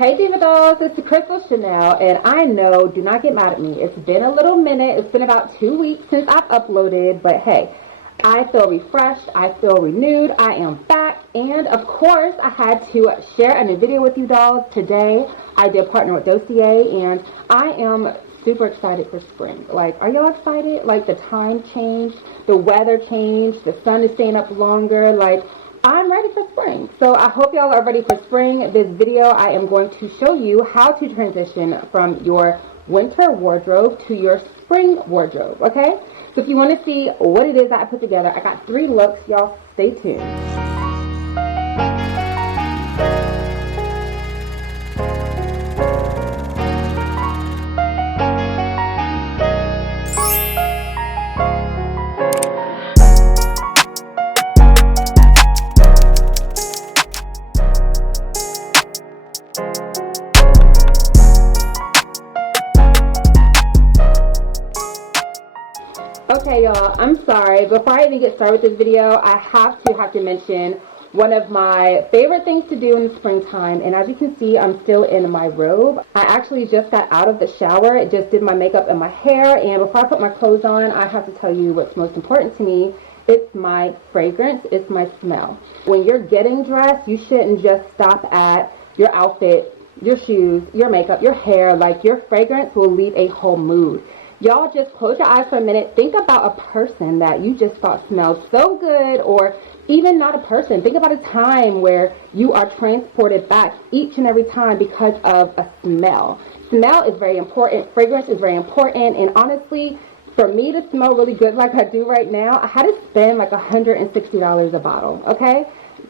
Hey Diva Dolls, it's Crystalchanel, and I know, do not get mad at me. It's been a little minute. It's been about 2 weeks since I've uploaded, but hey, I feel refreshed. I feel renewed. I am back, and of course, I had to share a new video with you dolls today. I did partner with Dossier, and I am super excited for spring. Like, are y'all excited? Like, the time changed, the weather changed, the sun is staying up longer. Like, I'm ready for spring. So I hope y'all are ready for spring. This video, I am going to show you how to transition from your winter wardrobe to your spring wardrobe, okay? So if you want to see what it is that I put together, I got 3 looks. Y'all stay tuned. Okay, y'all, I'm sorry. Before I even get started with this video, I have to mention one of my favorite things to do in the springtime. And as you can see, I'm still in my robe. I actually just got out of the shower. I just did my makeup and my hair. And before I put my clothes on, I have to tell you what's most important to me. It's my fragrance. It's my smell. When you're getting dressed, you shouldn't just stop at your outfit, your shoes, your makeup, your hair. Like, your fragrance will leave a whole mood. Y'all just close your eyes for a minute. Think about a person that you just thought smelled so good, or even not a person. Think about a time where you are transported back each and every time because of a smell. Smell is very important. Fragrance is very important. And honestly, for me to smell really good like I do right now, I had to spend like $160 a bottle, okay?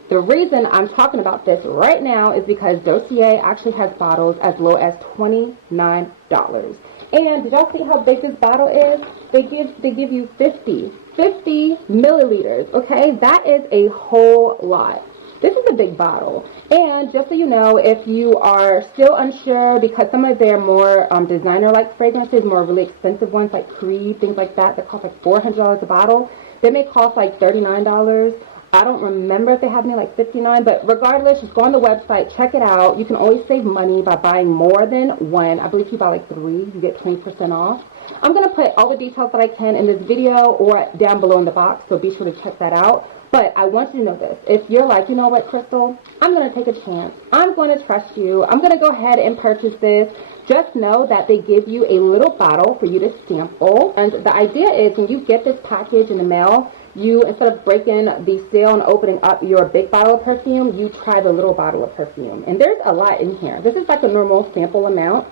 The reason I'm talking about this right now is because Dossier actually has bottles as low as $29. And did y'all see how big this bottle is? They give you 50 milliliters, okay? That is a whole lot. This is a big bottle. And just so you know, if you are still unsure, because some of their more designer-like fragrances, more really expensive ones like Creed, things like that cost like $400 a bottle, they may cost like $39. I don't remember if they have any like $59, but regardless, just go on the website, check it out. You can always save money by buying more than one. I believe if you buy like 3, you get 20% off. I'm going to put all the details that I can in this video or down below in the box, so be sure to check that out. But I want you to know this. If you're like, you know what, Crystal, I'm going to take a chance. I'm going to trust you. I'm going to go ahead and purchase this. Just know that they give you a little bottle for you to sample. And the idea is when you get this package in the mail, you, instead of breaking the seal and opening up your big bottle of perfume, you try the little bottle of perfume. And there's a lot in here. This is like a normal sample amount.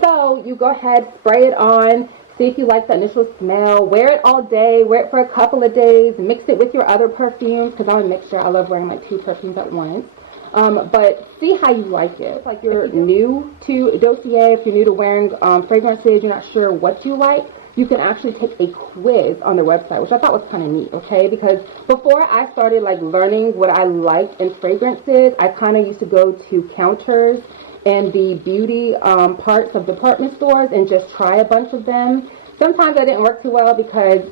So you go ahead, spray it on, see if you like the initial smell, wear it all day, wear it for a couple of days, mix it with your other perfumes, because I'm a mixture. I love wearing like 2 perfumes at once. But see how you like it. Like, you're new to Dossier, if you're new to wearing fragrances, you're not sure what you like, you can actually take a quiz on their website, which I thought was kind of neat, okay? Because before I started like learning what I liked in fragrances, I kind of used to go to counters and the beauty parts of department stores and just try a bunch of them. Sometimes that didn't work too well because,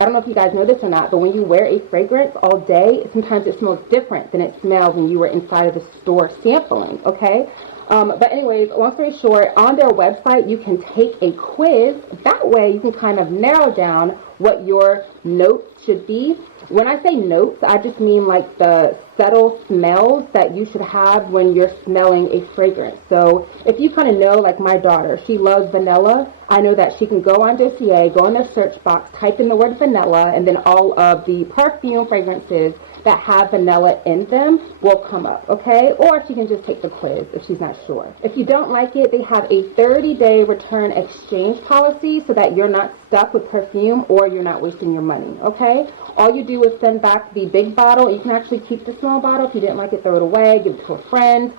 I don't know if you guys know this or not, but when you wear a fragrance all day, sometimes it smells different than it smelled when you were inside of the store sampling, okay? But anyways, long story short, on their website, you can take a quiz. That way, you can kind of narrow down what your notes should be. When I say notes, I just mean like the subtle smells that you should have when you're smelling a fragrance. So if you kind of know, like my daughter, she loves vanilla. I know that she can go on Dossier, go in their search box, type in the word vanilla, and then all of the perfume fragrances that have vanilla in them will come up, okay? Or she can just take the quiz if she's not sure. If you don't like it, they have a 30-day return exchange policy so that you're not stuck with perfume or you're not wasting your money, okay? All you do is send back the big bottle. You can actually keep the small bottle. If you didn't like it, throw it away, give it to a friend.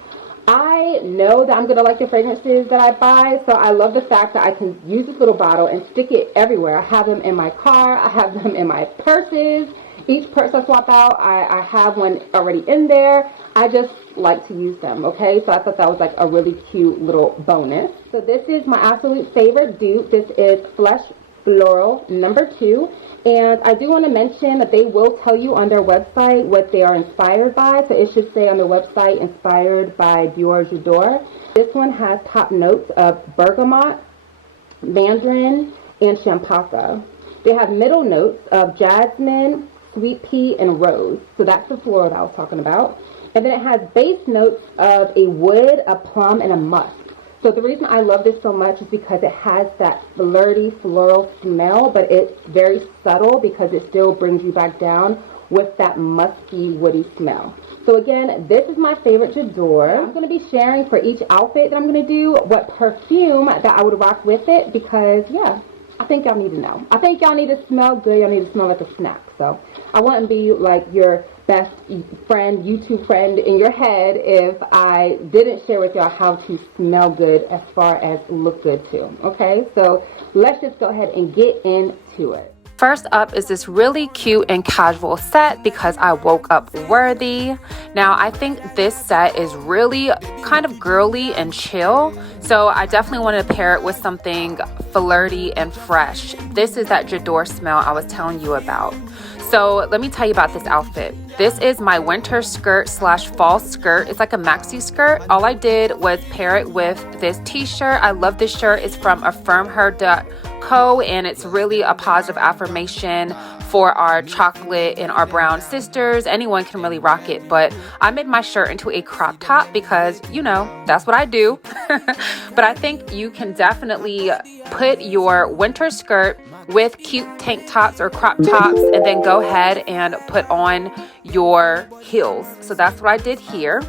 I know that I'm going to like the fragrances that I buy, so I love the fact that I can use this little bottle and stick it everywhere. I have them in my car. I have them in my purses. Each purse I swap out, I have one already in there. I just like to use them, okay? So I thought that was like a really cute little bonus. So this is my absolute favorite dupe. This is Floral number 2. And I do want to mention that they will tell you on their website what they are inspired by. So it should say on the website, inspired by DIOR J'adore. This one has top notes of bergamot, mandarin, and champaca. They have middle notes of jasmine, sweet pea, and rose. So that's the floral that I was talking about. And then it has base notes of a wood, a plum, and a musk. So the reason I love this so much is because it has that flirty floral smell, but it's very subtle because it still brings you back down with that musky, woody smell. So again, this is my favorite J'adore. I'm going to be sharing for each outfit that I'm going to do what perfume that I would rock with it because, yeah, I think y'all need to know. I think y'all need to smell good. Y'all need to smell like a snack. So I wouldn't be like your best friend, YouTube friend in your head if I didn't share with y'all how to smell good as far as look good too. Okay, so let's just go ahead and get into it. First up is this really cute and casual set because I woke up worthy. Now, I think this set is really kind of girly and chill, so I definitely wanted to pair it with something flirty and fresh. This is that J'adore smell I was telling you about. So let me tell you about this outfit. This is my winter skirt slash fall skirt. It's like a maxi skirt. All I did was pair it with this t-shirt. I love this shirt. It's from affirmher.co and it's really a positive affirmation for our chocolate and our brown sisters. Anyone can really rock it, but I made my shirt into a crop top because, you know, that's what I do. But I think you can definitely put your winter skirt with cute tank tops or crop tops and then go ahead and put on your heels. So that's what I did here.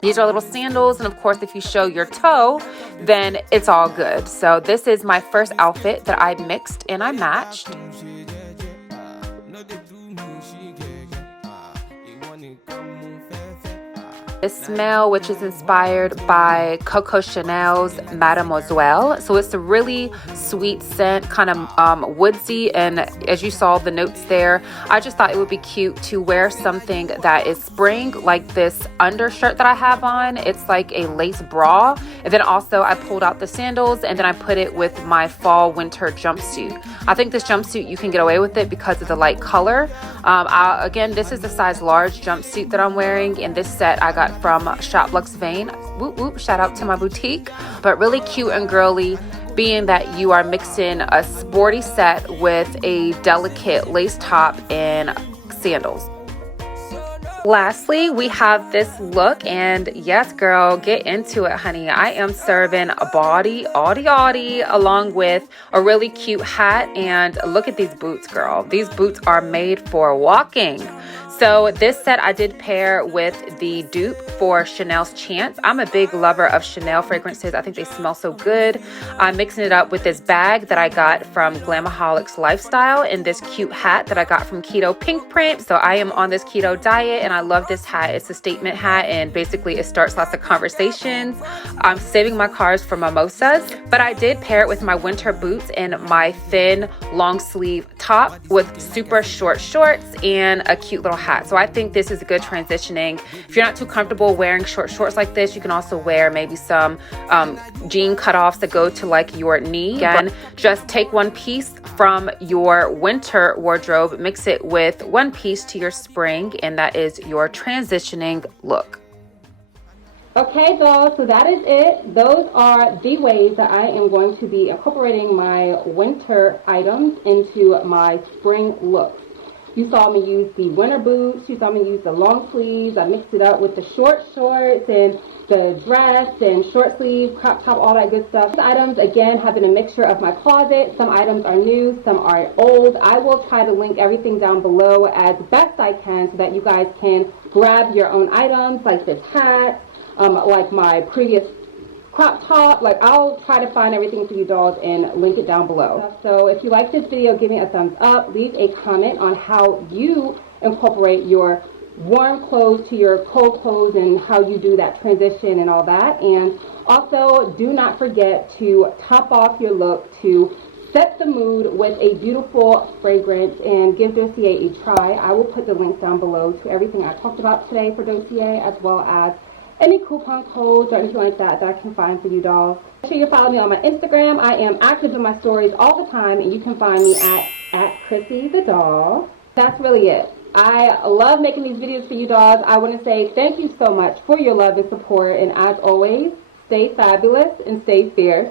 These are little sandals, and of course if you show your toe, then it's all good. So this is my first outfit that I mixed and I matched. This smell, which is inspired by Coco Chanel's Mademoiselle. So it's a really sweet scent, kind of woodsy, and as you saw the notes there, I just thought it would be cute to wear something that is spring, like this undershirt that I have on. It's like a lace bra, and then also I pulled out the sandals and then I put it with my fall winter jumpsuit. I think this jumpsuit, you can get away with it because of the light color. Again, this is the size large jumpsuit that I'm wearing, and this set I got from Shop Luxe Vein. Whoop whoop, shout out to my boutique. But really cute and girly, being that you are mixing a sporty set with a delicate lace top and sandals. Lastly, we have this look, and yes, girl, get into it, honey. I am serving a body, audi, along with a really cute hat, and look at these boots, girl. These boots are made for walking. So this set I did pair with the dupe for Chanel's Chance. I'm a big lover of Chanel fragrances. I think they smell so good. I'm mixing it up with this bag that I got from Glamaholics Lifestyle and this cute hat that I got from Keto Pink Print. So I am on this keto diet and I love this hat. It's a statement hat and basically it starts lots of conversations. I'm saving my carbs for mimosas, but I did pair it with my winter boots and my thin long sleeve top with super short shorts and a cute little hat. So I think this is a good transitioning. If you're not too comfortable wearing short shorts like this, you can also wear maybe some jean cutoffs that go to like your knee. Again, just take one piece from your winter wardrobe, mix it with one piece to your spring, and that is your transitioning look. Okay, dolls, so that is it. Those are the ways that I am going to be incorporating my winter items into my spring looks. You saw me use the winter boots. You saw me use the long sleeves. I mixed it up with the short shorts and the dress and short sleeve, crop top, all that good stuff. These items, again, have been a mixture of my closet. Some items are new, some are old. I will try to link everything down below as best I can so that you guys can grab your own items, like this hat, like my previous crop top. Like, I'll try to find everything for you dolls and link it down below. So if you like this video, give me a thumbs up. Leave a comment on how you incorporate your warm clothes to your cold clothes and how you do that transition and all that. And also, do not forget to top off your look to set the mood with a beautiful fragrance and give Dossier a try. I will put the link down below to everything I talked about today for Dossier, as well as any coupon codes or anything like that that I can find for you dolls. Make sure you follow me on my Instagram. I am active in my stories all the time, and you can find me at Chrissy the Doll. That's really it. I love making these videos for you dolls. I want to say thank you so much for your love and support, and as always, stay fabulous and stay fierce.